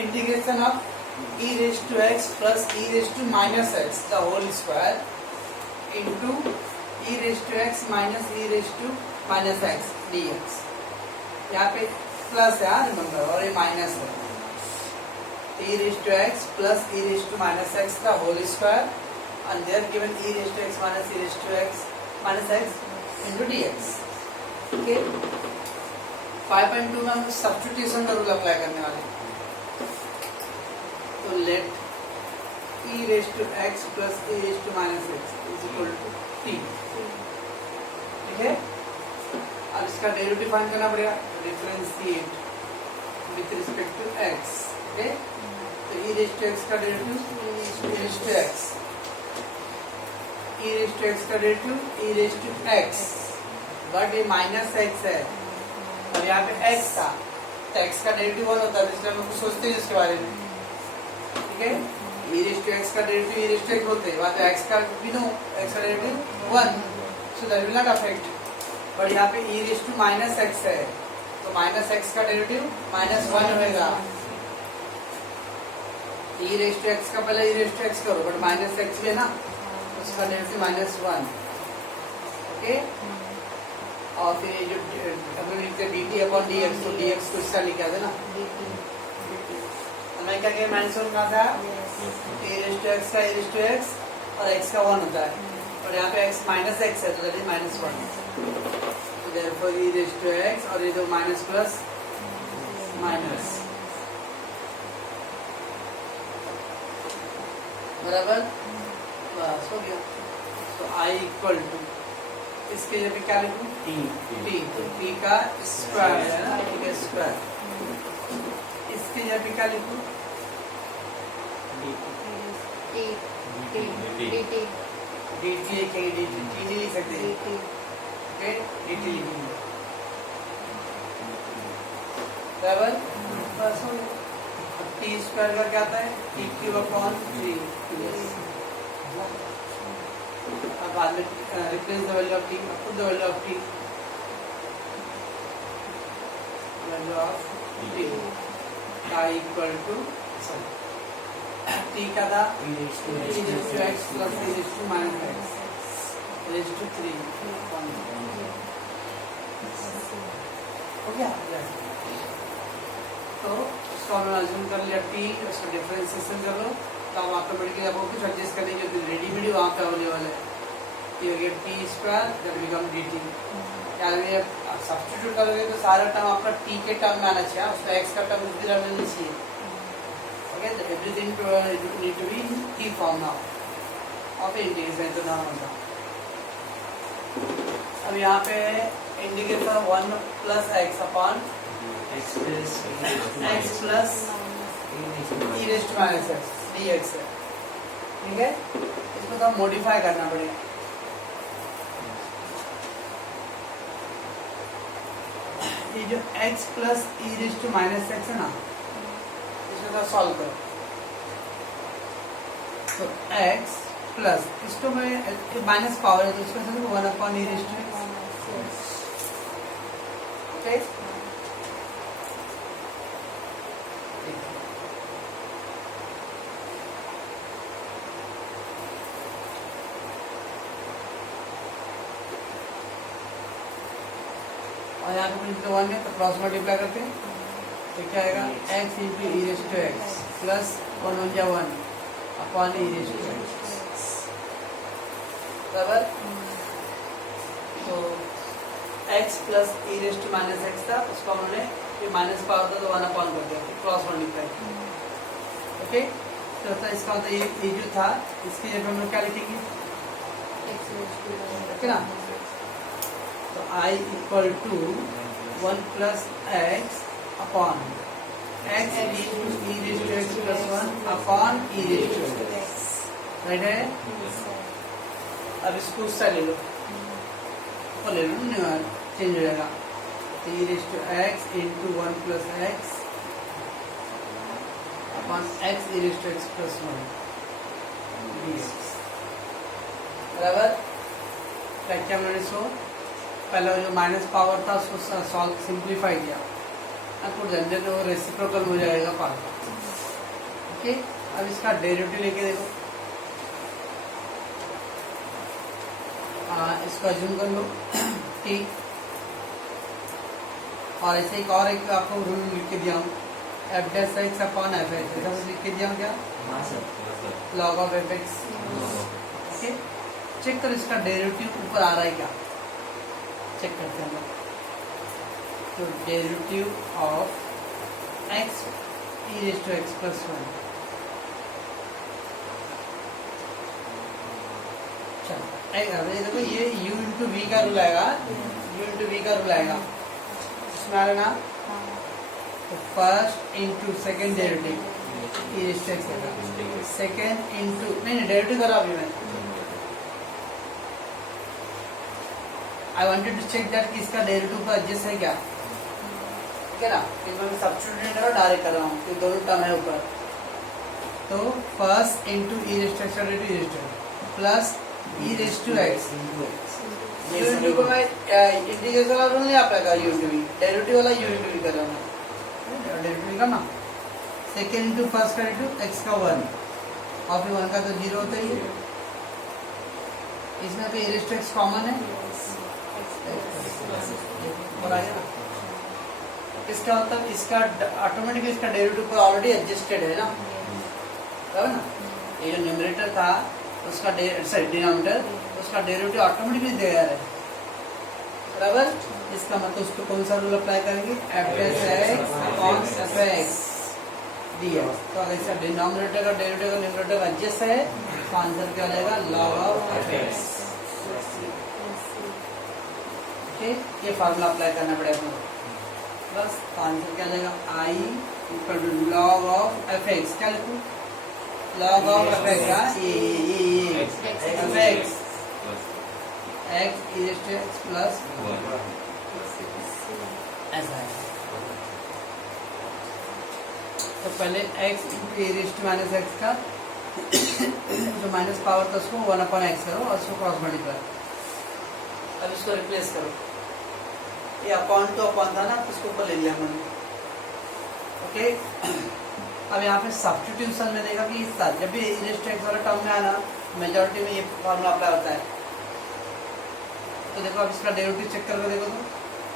Integration of e raise to x plus e raise to minus x the whole square into e raise to x minus e raise to minus x dx। यहाँ पे plus है remember, और ये minus है। e raise to x plus e raise to minus x the whole square and they are given e raised to x minus e raised to x minus x into dx। ठीक है, 5.2 में हम substitution का rule apply करने वाले हैं। तो late e raised to x plus e raised to minus x is equal to t। ठीक है, अब इसका डेरिवेटिव फाइंड करना पड़ेगा, differentiate with respect to x। Okay, तो e raised to x का derivative e raised to x, e raise to X का derivative e raise to x, but ये माइनस x है और यहाँ पे x था, तो x का डेरिवेटिव 1 होता है, इसलिए हम कुछ सोचते हैं इसके बारे में। ठीक है, e रेज टू x का derivative e raise to x होते हैं, बाद x का भी नो, x का derivative 1, so that will not affect. But यहाँ पे e raise to minus x है, तो माइनस x का डेरिवेटिव माइनस 1 होएगा। e रेज टू x का पहले e रेज टू x करो, बट माइनस x भी है ना, उसका डेरिवेटिव माइनस 1। ओके, और फिर ये जो हम लिखते हैं dt अपॉन dx, तो dx को इसका लिखा था ना, हमें क्या क्या माइनस 1 कहा था, e रेज टू x का e रेज टू x और x का 1 होता है, और यहाँ पे x माइनस x है, तो that is minus 1। Therefore e raise to x और ये जो माइनस प्लस माइनस, बराबर बस हो गया। तो i इक्वल टू इसके जगह क्या लिखूं, t, तो t का स्क्वायर है ना, t का स्क्वायर। इसके जगह क्या लिखूं, dt लिखेंगे, dt t नहीं लिख सकते, ओके, dt लिखेंगे, बराबर बस हो गया। टी स्क्वायर का क्या आता है, टी क्यूब अपॉन 3। अब बाद में replace the value of t, put the value of t, value of t का इक्वल टू टी का था e raise to x plus e raise to minus x raise to 3 हो गया। तो इसको हमने अज्यूम कर लिया टी, उसका डिफरेंशिएशन कर लो, तो आप ऑटोमेटिकली आपको कुछ एडजस्ट करने की जरूरत, रेडीमेड वहाँ पे अवेलेबल है। ये हो गया T square that become D T. यानी सब्स्टिट्यूट करोगे तो सारा टर्म आपका टी के टर्म में आना चाहिए, उसका एक्स का टर्म उस टर्म में नहीं चाहिए। ओके, तो everything need to be in t form now of integration तो नाम होगा। अब यहाँ पे integration 1 plus x upon x plus e raise to minus x dx है। ठीक है, इसको तो हम मॉडिफाई करना पड़ेगा। ये जो x plus e raise to minus x है ना, इसको तो सॉल्व करो, तो x प्लस इसको मैं माइनस पावर है तो इसको समझो 1 upon e raise to x. Okay, और यहाँ पे 1 है तो क्रॉस मल्टीप्लाई करते हैं, तो क्या आएगा x into e raise to x plus 1 1 जा 1 upon e raise to x, बराबर। तो x plus e raise to minus x था, उसको हमने ये माइनस पावर था तो 1 अपॉन कर दिया, तो क्रॉस मल्टीप्लाई। ओके, तो इसका होता है ये जो था, इसकी जगह हम लोग क्या लिखेंगे, ओके ना। तो I equal to 1 plus x upon x into e raise to x plus 1 upon e raise to x, right है। अब इसको उससे ले लो, और ले लो ना, चेंज हो जाएगा। तो E raise to X into 1 plus x upon X E raise to x plus 1 dx, बराबर। क्या मैंने इसको पहले जो माइनस पावर था उसको सॉल्व सिंप्लीफाई किया, अब रेसिप्रोकल हो जाएगा पावर। ओके, अब इसका डेरिवेटिव लेके देखो। इसको अज्यूम कर लो ठीक, और ऐसे एक और एक आपको रूल लिख के दिया हूँ, f dash x upon F x, ऐसा कुछ लिख के दिया हूँ क्या, log of F x. Okay, check करो इसका डेरिवेटिव ऊपर आ रहा है क्या, चेक करते हैं हम लोग। तो derivative of x E raise to x plus 1, चलो देखो ये u इंटू वी का रूल आएगा, u इंटू वी का रूल आएगा, इसमें आ रहा ना। तो first into second derivative e raise to x, second into नहीं डेरिवेटिव करा अभी मैं, I wanted to check that कि इसका डेरिवेटिव पर एडजस्ट है क्या, ठीक है ना। मैं सब्स्टिट्यूट कर रहा हूँ, डायरेक्ट कर रहा हूँ, तो दोनों टर्म है ऊपर। तो first into E raise to x plus e raise to x, u into को मैं इंटीग्रेशन वाला रूल नहीं अप्लाई कर, यू इंटू वी, डेरिवेटिव वाला यू इंटू वी कर रहा हूँ, डेरिवेटिव करना। सेकेंड इंटू फर्स्ट का इंटू एक्स का 1, और फिर 1 का तो 0 होता ही है, इसमें तो e raise to x common है, और आगे ना इसका मतलब इसका ऑटोमेटिकली इसका डेरिवेटिव पर ऑलरेडी एडजस्टेड है ना, बराबर ना। ये जो न्यूमरेटर था उसका डिनोमिनेटर, उसका डेरिवेटिव ऑटोमेटिकली दे रहा है, बराबर। इसका मतलब उसको कौन सा रूल अप्लाई करेंगे, f dash x upon F x dx. तो अगर इसका डिनोमिनेटर का डेरिवेटिव का न्यूमरेटर एडजस्ट है तो आंसर क्या आएगा, log of F x. Okay, ये फार्मूला अप्लाई करना पड़ेगा बस, तो आंसर क्या जाएगा, I equal to log of F X, क्या लिखूं, log of F X, F X X E raise to x plus 1, ऐसा है। तो पहले X into E raise to minus X का जो माइनस पावर था उसको 1 अपॉन एक्स करो और उसको क्रॉस मल्टीप्लाई, अब इसको रिप्लेस करो, ये अपॉन तो अपॉन था ना, उसको ऊपर ले लिया मैंने। ओके, अब यहाँ पे सब्स्टिट्यूशन में देखा कि जब भी ई रेज़ टू एक्स वाला टर्म में आना मेजॉरिटी में ये फॉर्मूला अप्लाई होता है। तो देखो अब इसका डेरिवेटिव चेक करके देखो,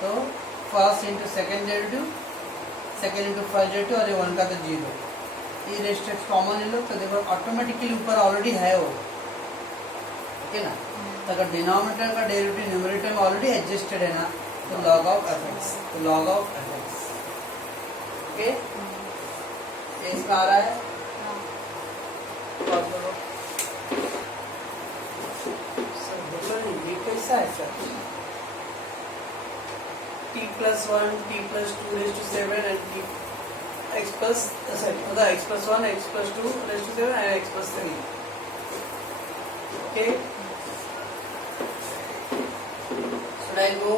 तो first into second derivative, second into first derivative, और ये 1 का तो 0, e raise to x common ले लो, तो देखो ऑटोमेटिकली ऊपर ऑलरेडी है वो, ठीक है ना। तो अगर डिनोमिनेटर का डेरिवेटिव न्यूमरेटर में ऑलरेडी एडजस्टेड है ना, तो लॉग ऑफ एफ एक्स, तो log of F x. Okay, ये इसका आ रहा है, ये कैसा है sir, t plus 1, t plus 2 raised to 7 and t x plus मतलब x plus 1, x plus 2 raised to 7 and x plus 3. Okay. Should I go?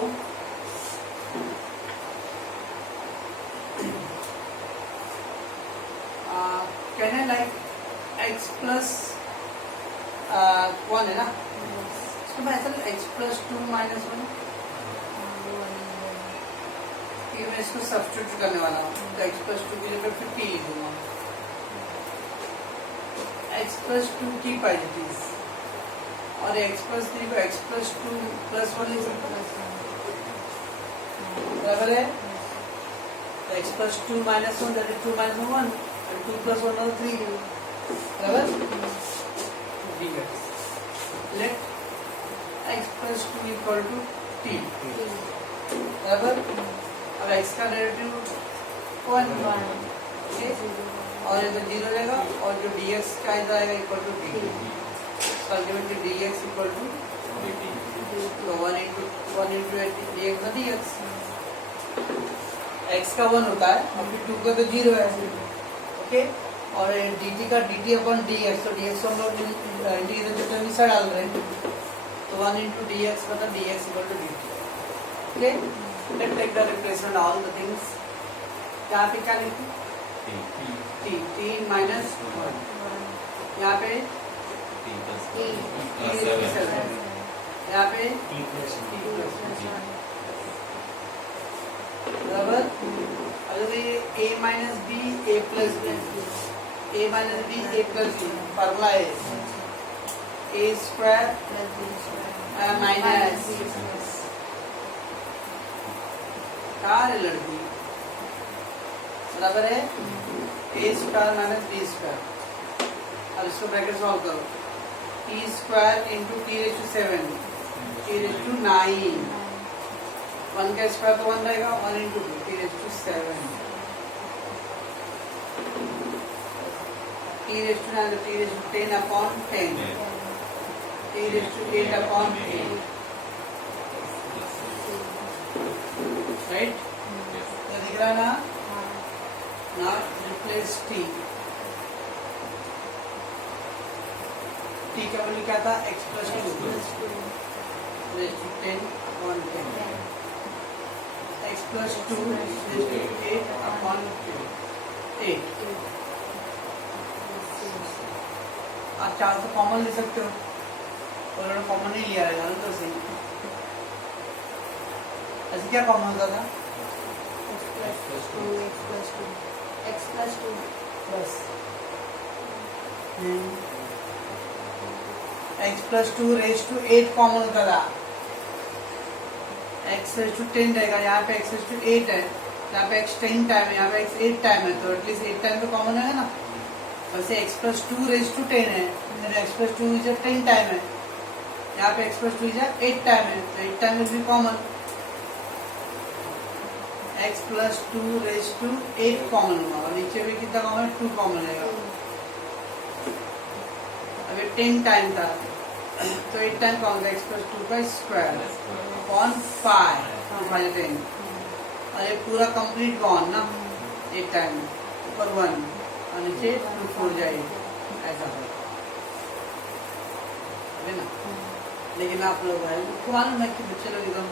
Can I like x plus 1 है ना? इसको मैं ऐसा x plus 2 minus 1 ये मैं इसको substitute करने वाला हूँ, तो x plus 2 की जगह 50 लिख दूंगा, x plus 2 की पॉजिटिव और x plus 3 को x plus 2 plus 1 लिख सकते हैं, बराबर है। x plus 2 minus 1 that is 2 minus 1 and 2 plus 1 is 3, बराबर। Let x plus 2 equal to t, बराबर। अब x का डेरिवेटिव 1 और ये तो 0 रहेगा और जो dx का इधर आएगा equal to dt, ultimately dx equal to dt, तो 1 into dx का dx, x का 1 होता है और फिर 2 का तो 0 है, ओके। और dt का dt अपॉन dx, तो dx को हम लोग इंटीग्रेशन में से डाल रहे हैं, तो 1 into dx मतलब dx equal to dt, okay. Let's take the replacement all the things. यहाँ पे क्या लिखूं? t minus 1. यहाँ पे t plus 7. यहाँ पे t plus 1. बराबर। अब ये a minus b, a plus b, a a minus b a plus b formula है ए स्क्वायर माइनस कार लड़की बराबर है a square minus b square. अब इसको ब्रैकेट सॉल्व करो t square into t raise to 7 t raise to 9 1 का square तो 1 रहेगा 1 into two t raise to 7 t raise to 9 तो t raise to 10 upon 10 t raise to 8 upon 8 right तो दिख रहा है ना। नाउ रिप्लेस टी टी का वैल्यू क्या था x plus 2 raise to 10 upon 10 x plus 2 raise to 8 upon 8 आप चाहो तो कॉमन ले सकते हो और उन्होंने कॉमन नहीं लिया है जानो तो सही। ऐसे क्या कॉमन होता था x plus 2 plus x plus 2 raise to 8 common होता था x रेज टू 10 रहेगा यहाँ पे x रेज टू 8 है यहाँ पे x 10 टाइम है यहाँ पे x 8 टाइम है तो एटलीस्ट 8 टाइम तो कॉमन है ना। वैसे x प्लस 2 रेज टू 10 है x प्लस 2 इज 10 टाइम है यहाँ पे x प्लस 2 इज 8 टाइम है तो 8 time will be common x plus 2 raise to 8 common होगा और नीचे भी कितना कॉमन है 2 कॉमन रहेगा। अभी 10 टाइम था तो 8 टाइम कॉमन x प्लस 2 का स्क्वायर अपॉन 5 10 और ये पूरा कंप्लीट गॉन ना 8 टाइम ऊपर 1 और नीचे 2 4 जाएगी ऐसा है ना। लेकिन आप लोग भाई मालूम है कि बच्चे लोग एकदम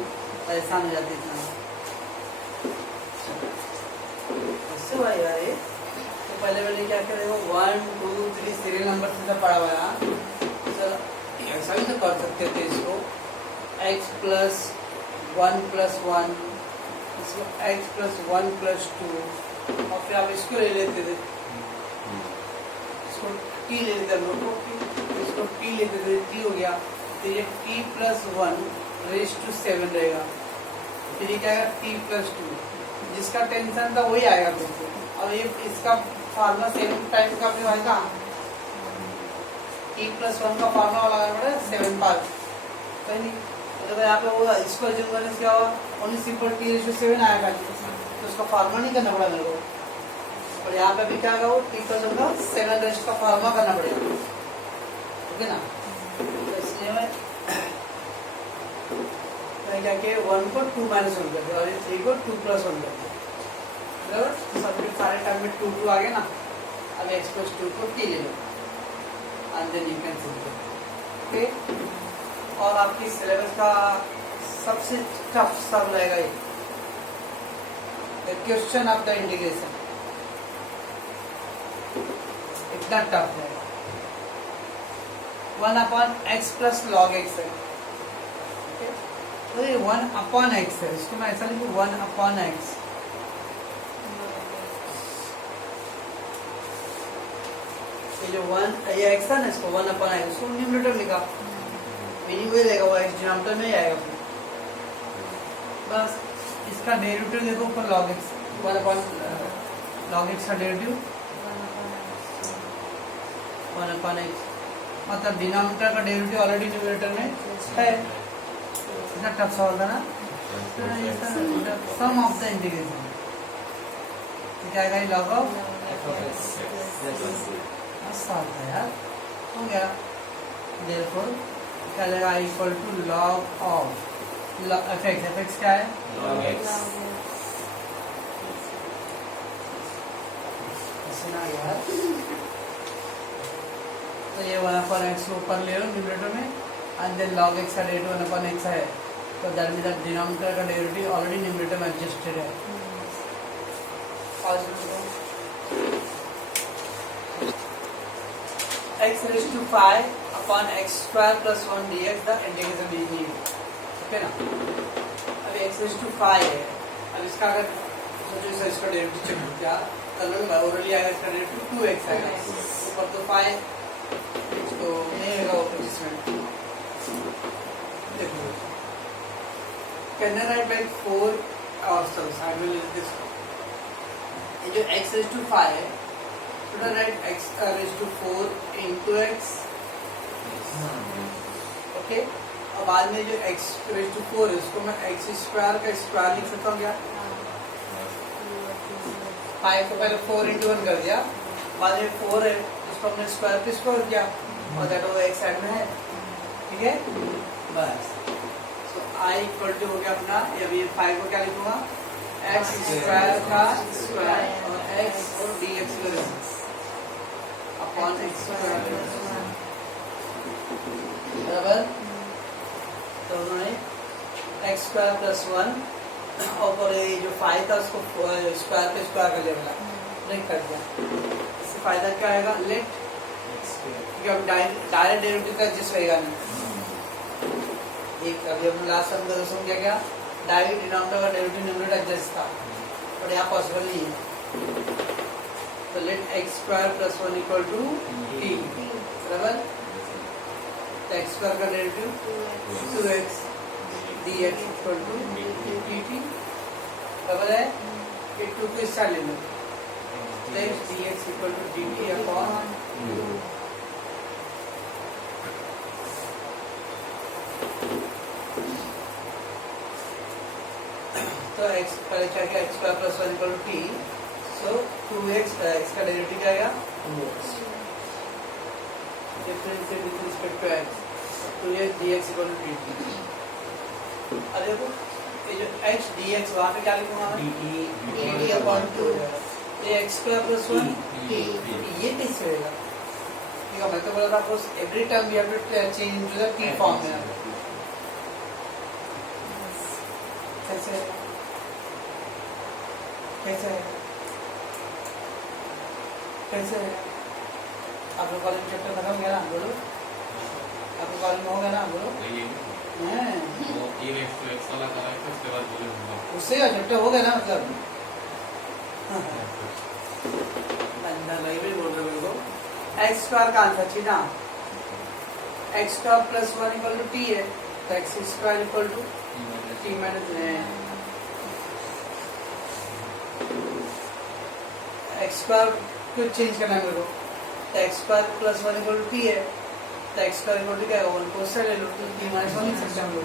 परेशान हो जाते इतना ऐसे भाई यार तो पहले क्या करेगा 1 2 3 सीरियल नंबर से पढ़ा हुआ है ऐसा भी तो कर सकते थे इसको x प्लस 1 प्लस 1 इसको x प्लस 1 प्लस 2 और फिर आप इसको ले लेते थे इसको t ले लेते हम लोग इसको t लेते थे t हो गया तो ये t प्लस 1 रेज टू 7 रहेगा फिर ये क्या आएगा t प्लस 2 जिसका टेंशन था वही आएगा फिर और ये इसका फार्मूला 7 टाइम का भी आएगा t प्लस 1 का फार्मूला लगाना पड़ेगा 7 बार कहीं नहीं तो यहाँ पे वो इसको एज्यूम करने से क्या होगा ओनली सिंपल t रेशियो 7 आएगा तो उसका फार्मूला नहीं करना पड़ा मेरे को और यहाँ पे भी क्या होगा वो t प्लस 1 का 7 रेशियो का फार्मूला करना पड़ेगा ओके ना। तो इसलिए मैं क्या किया 1 को 2 माइनस 1 कर दिया और 3 को 2 प्लस 1 कर दिया बराबर तो सब सारे टाइम में 2 2 आ गया ना। अब x प्लस 2 को t ले लो and then you can simplify okay. और आपकी सिलेबस का सबसे टफ सब रहेगा ये the question of the integration इतना टफ है 1 upon x plus log x है तो ये 1 अपॉन x है इसको मैं ऐसा लिखूं 1 अपॉन x ये जो 1 ये x है ना इसको 1 अपॉन x इसको न्यूमरेटर लिखा मीनिंग वही रहेगा वो x डिनोमिनेटर में ही आएगा फिर बस इसका डेरिवेटिव देखो ऊपर log x 1 upon log x का डेरिवेटिव 1 अपॉन x मतलब डिनोमिनेटर का डेरिवेटिव ऑलरेडी न्यूमरेटर में है इतना टफ सवाल था ना सम ऑफ द इंटीग्रेशन क्या आएगा ये log ऑफ सॉल्व था यार हो गया देयरफॉर क्या जाएगा equal to log of f(x) क्या है log x ना यार तो ये 1 अपॉन x को ऊपर ले लो न्यूमरेटर में एंड देन log x का डेरिवेटिव 1 अपॉन x है तो दैट मींस दैट डिनोमिनेटर का डेरिवेटिव ऑलरेडी न्यूमरेटर में एडजस्टेड है। x raised to 5 upon x square plus 1 dx the integration is new okay ना। अब x raised to 5 है अब इसका अगर सोचो इसका डेरिवेटिव चेक क्या ओरली आएगा इसका डेरिवेटिव 2x आएगा, ऊपर तो 5 तो नहीं होगा वो 25 मिनट। देखो can I write by 4 ourselves, I will this ये जो x raised to 5 है, should I write x raised to 4 into x, okay. और बाद में जो x raised to 4 है उसको मैं x स्क्वायर का स्क्वायर लिख सकता हूँ क्या? 5 को पहले 4 into 1 कर दिया, बाद में 4 है उसको हमने स्क्वायर पे स्क्वायर किया और दैट वो x साइड में है, ठीक है बस। तो I इक्वल टू हो गया अपना, अभी 5 को क्या लिखूंगा x स्क्वायर का स्क्वायर और x और dx अपॉन x स्क्वायर बराबर। तो उन्होंने x स्क्वायर प्लस 1 और ये जो 5 था उसको स्क्वायर पे स्क्वायर कर लिया, ब्रेक कर दिया। इससे फायदा क्या आएगा, लेट क्योंकि अब डायरेक्ट डेरिवेटिव का एडजस्ट होएगा नहीं। एक अभी हम लास्ट सम का दोस्तों क्या क्या डायरेक्ट डिनोमिनेटर का डेरिवेटिव न्यूमरेटर एडजस्ट था, पर यहाँ पॉसिबल नहीं है। तो let x square plus 1 equal to t बराबर। तो x स्क्वायर का derivative 2x dx equal to dt बराबर है, ये 2 को इस साइड ले लो, let dx equal to dt upon 2। तो x पहले क्या क्या x square plus 1 equal to t, so 2x x का डेरिवेटिव क्या आएगा 2x, differentiate with respect to x, 2x dx equal to dt। अब देखो ये जो x dx वहाँ पे क्या लिखूंगा मैं dt अपॉन 2, ये x स्क्वायर प्लस 1 ये कैसे होगा, ठीक है। मैं तो बोला था आपको every time we have to change into the t form में, कैसे कैसे कैसे आप लोग कॉलेज चैप्टर खत्म गया ना, बोलो आप लोग कॉलेज में हो गया ना, बोलो उससे का चैप्टर हो गया ना, मतलब नहीं बोल रहे मेरे को। एक्स स्क्वायर का आंसर थी ना, x square plus 1 equal to t है, तो x square equal to T minus x square को चेंज करना है मेरे को, तो x square plus 1 equal to t है, तो एक्स स्क्वायर इक्वल टू क्या है 1 को उससे ले लो, तो टी माइनस 1 लिख सकते हैं हम लोग।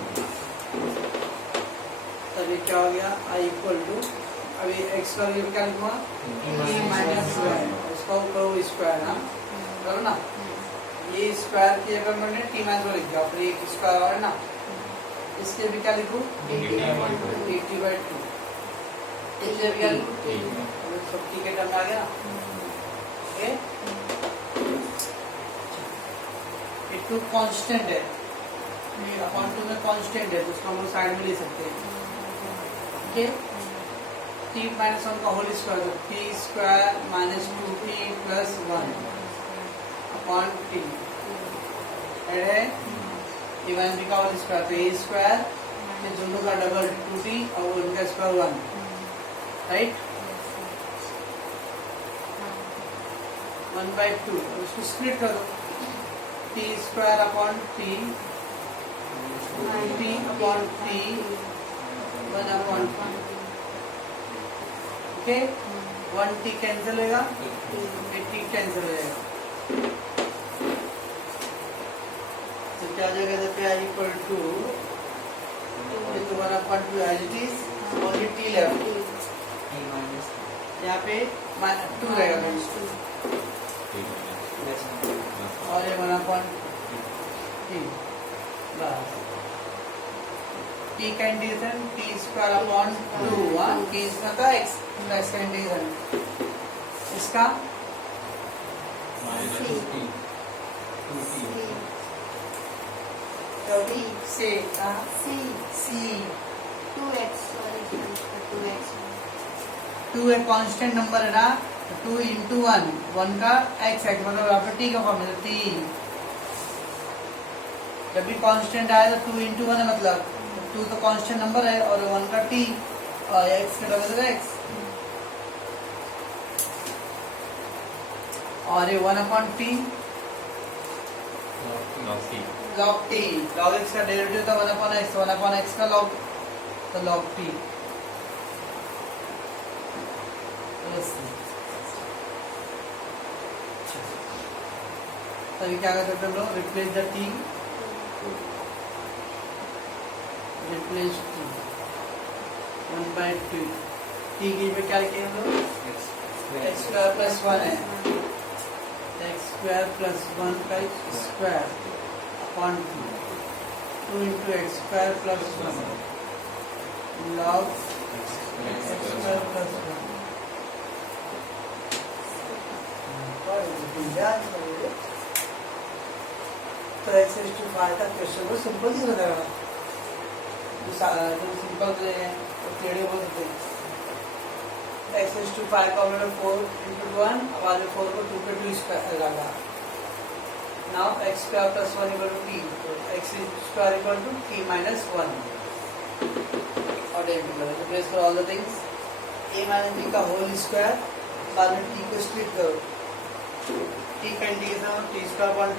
तब ये क्या हो गया आई इक्वल टू, अभी एक्स स्क्वायर ये क्या लिखूंगा टी माइनस 1, इसका ऊपर वो स्क्वायर ना करो ना, ये स्क्वायर की जगह मैंने टी माइनस 1 लिख दिया, फिर एक स्क्वायर और ना, इसके भी क्या लिखूं dt by 2, इसलिए भी क्या लिखूं सब टी के टर्म आ गया ना, ओके। ये 2 कांस्टेंट है, ये अपॉन 2 में कांस्टेंट है, तो उसको हम लोग साइड में ले सकते हैं, ओके। t माइनस 1 का होल स्क्वायर, तो t square minus 2t plus 1 upon t add है ए वन बी का होल स्क्वायर, तो ए स्क्वायर फिर दोनों का डबल 2t और उनका स्क्वायर 1, राइट 1/2, उसको स्प्लिट कर दो, t square upon t 2t upon t 1 upon t, okay. 1t cancel होगा, t कैंसिल हो जाएगा, तो क्या आ जाएगा, तो क्या equal to 1 upon 2 as it is, only t left, यहाँ पे 2 रहेगा और ये 1 अपॉन t, बस t का integration t square upon 2, t इसका था x प्लस का इंटीग्रेशन इसका से सी 2x, sorry 2x, 2 एक कांस्टेंट नंबर है ना, 2 इंटू 1 का x मतलब आपका t का फॉर्म है, t जब भी कांस्टेंट आए तो 2 इंटू 1 है, मतलब 2 तो कांस्टेंट नंबर है और 1 का t और x का डबल x, और ये 1/t log t, log x का डेरिवेटिव था 1/x, 1/x का log, तो log t प्लस तभी क्या कर सकते हम लोग, replace the t, replace t 1/2, t की पे क्या लिखेंगे हम लोग, x स्क्वायर प्लस 1 है, x स्क्वायर प्लस 1 का square upon 2 into x square plus 1 log x square plus 1। तो एक्स इज टू 5 का क्वेश्चन वो सिंपल ही रहेगा, जो सिंपल है वो टेढ़े बोल सकते हैं। एक्स इज टू 5 का मतलब 4 इंटू 1, अब आगे 4 को 2 पे 2 स्क्वायर लगा। Now X square plus 1 equal to T, तो x square equal to T minus 1 और replace for all the things, A minus B का होल स्क्वायर, बाद में टी को स्प्लिट करो, टी का integration T square upon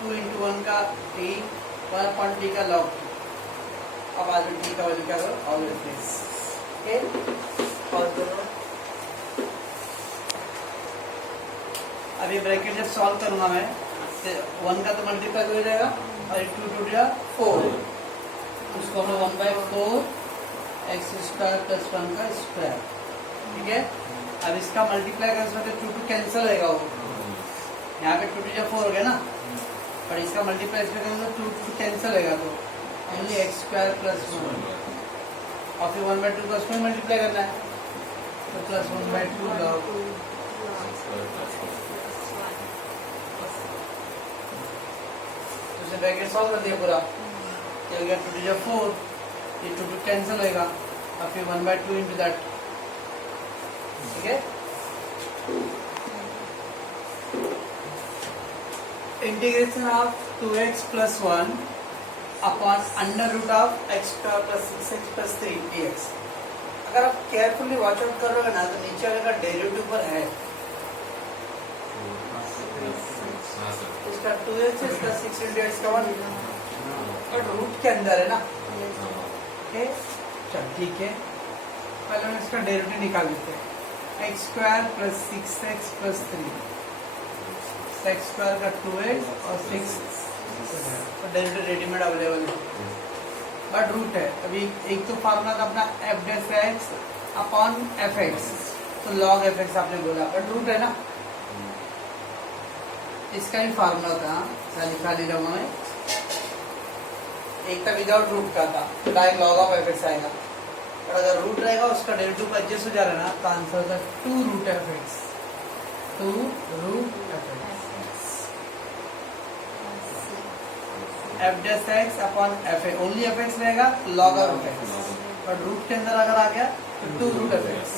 2 into 1 का T, 1 upon T का लॉग टी, अब बाद में टी का वैल्यू क्या करो, ऑल रिप्लेस, ओके। और करो, अभी ब्रैकेट जब सॉल्व करूंगा मैं, 1 का तो मल्टीप्लाई हो जाएगा और 2 2 4, उसको हम 1/4 एक्स स्क्वायर प्लस 1 का स्क्वायर, ठीक है। अब इसका मल्टीप्लाई करने से 2 2 कैंसिल होगा, वो यहाँ पे 2 2 4 हो गया ना, और इसका मल्टीप्लाई इसमें करने से 2 2 कैंसिल होगा, तो ओनली एक्स स्क्वायर प्लस 1 और फिर 1/2 का उसमें मल्टीप्लाई करना है, तो प्लस 1/2 लॉग, ब्रैकेट सॉल्व कर दिया पूरा, ये हो गया 2 2 4, ये 2 2 कैंसिल होगा और फिर 1/2 इंटू दैट, ठीक है। Integration of 2x plus 1 upon under root of x square plus 6x plus 3 dx। अगर आप केयरफुली वॉच आउट करोगे ना, तो नीचे अगर डेरिवेटिव पर है इसका 2x इसका 6 इंटू एक्स का 1, बट रूट के अंदर है ना, चल ठीक है। पहले हम इसका डेरिवेटिव निकाल लेते हैं, X square plus 6x plus 3, X square का 2x और 6, तो डेरिवेटिव रेडीमेड अवेलेबल है, बट रूट है। अभी एक तो फार्मूला था अपना एफ डेफ एक्स अपॉन एफ एक्स, तो लॉग एफ एक्स आपने बोला, बट रूट है ना, इसका ही फार्मूला था, लिखा नहीं रहा मैं, एक था विदाउट रूट का था, तो direct log of F x आएगा, और अगर रूट रहेगा उसका डेरिवेटिव एडजस्ट हो जा रहा है ना, तो आंसर था 2 root F X, 2 root F X, F dash X upon F X, only F X रहेगा लॉग ऑफ एफ एक्स, और रूट के अंदर अगर आ गया तो 2 रूट एफ एक्स।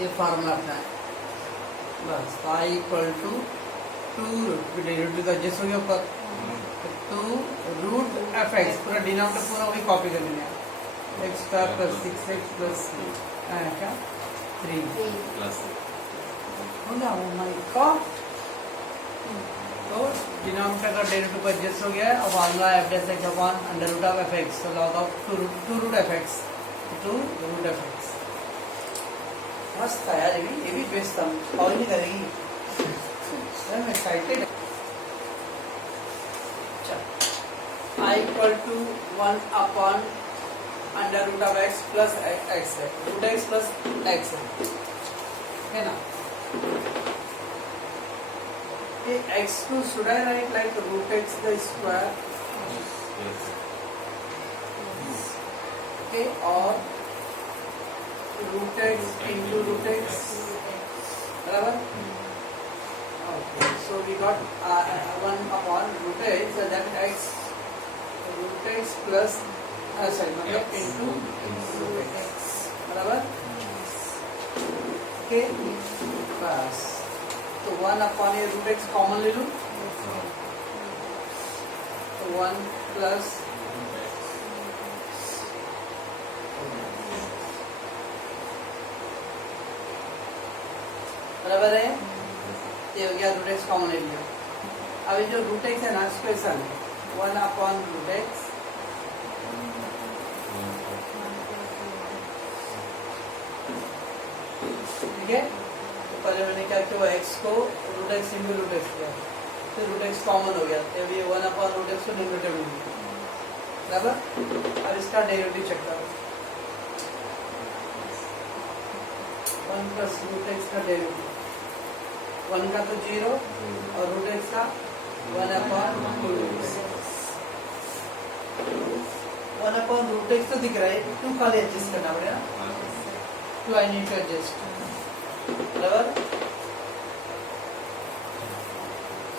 ये फार्मूला अपना है, बस y इक्वल टू 2 डेरिवेटिव का एडजस्ट हो गया ऊपर, 2 रूट एफ एक्स, पूरा डिनोमिनेटर पूरा वही कॉपी कर लेना है, x square plus 6x plus 3 हो गया, ओ माय गॉड। तो डिनोमिनेटर का डेरिवेटिव का एडजस्ट हो गया है, और formula F dash X upon under root of F X, तो log of 2 root F X, 2 root F X. मस्त था यार, ये भी बेस्ट था, और नहीं करेगी, मैं excited. I equal to 1 upon under root of x plus x है, रूट एक्स प्लस एक्स है ना, ये एक्स को should I write like root x the square, okay, और root x into root x, बराबर, okay, so we got 1 upon root x, so that x root x plus मतलब into root x, बराबर, okay, बस, तो 1 upon ये root x common ले लूं, तो 1 प्लस बराबर है, ये हो गया रूट एक्स कॉमन ले लिया। अब ये जो रूट एक्स है ना इसको ऐसा है 1/√x ठीक है। तो पहले मैंने क्या किया x को root x into root X किया, फिर रूट एक्स कॉमन हो गया तो ये 1/√x को न्यूमरेटर में लिया बराबर। अब इसका डेरिवेटिव चेक करो 1 प्लस रूट एक्स का डेरिवेटिव 1 का तो 0 और रूट एक्स का 1/√x 1/√x तो दिख रहा है, 2 खाली एडजस्ट करना पड़ेगा, 2 आई नीड टू एडजस्ट बराबर।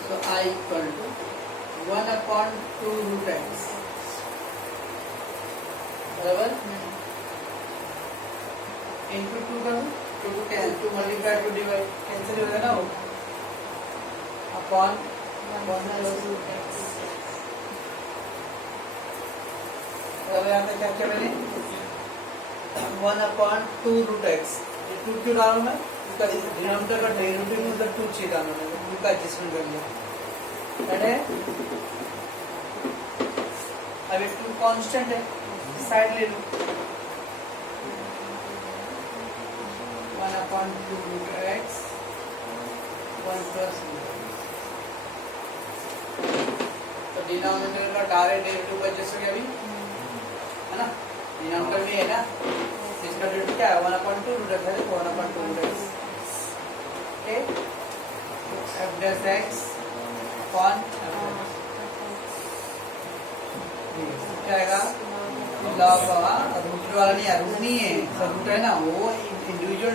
सो आई इक्वल टू 1/√x बराबर इंटू 2 करूँ, 2 मल्टीप्लाई 2 डिवाइड कैंसिल हो जाएगा ना वो अपॉन 1/√x बराबर। यहाँ पे क्या किया मैंने 1/2√x, ये 2 क्यों डालूं मैं, इसका डिनोमिनेटर का डेरिवेटिव में उधर 2 चाहिए डालना है, 2 का एडजस्टमेंट कर लिया है। अब ये 2 कांस्टेंट है, साइड ले लो 1/2√x 1 प्लस तो डिनोमिनेटर का डायरेक्ट डेरिवेटिव का एडजस्ट हो गया अभी है ना, डिनोमिनेटर में है ना, इसका डेरिवेटिव क्या है 1/2√x है तो 1/2√x okay. f dash x upon क्या आएगा लॉग रूट वाला नहीं है, रूट नहीं है, सब रूट है ना, वो इंडिविजुअल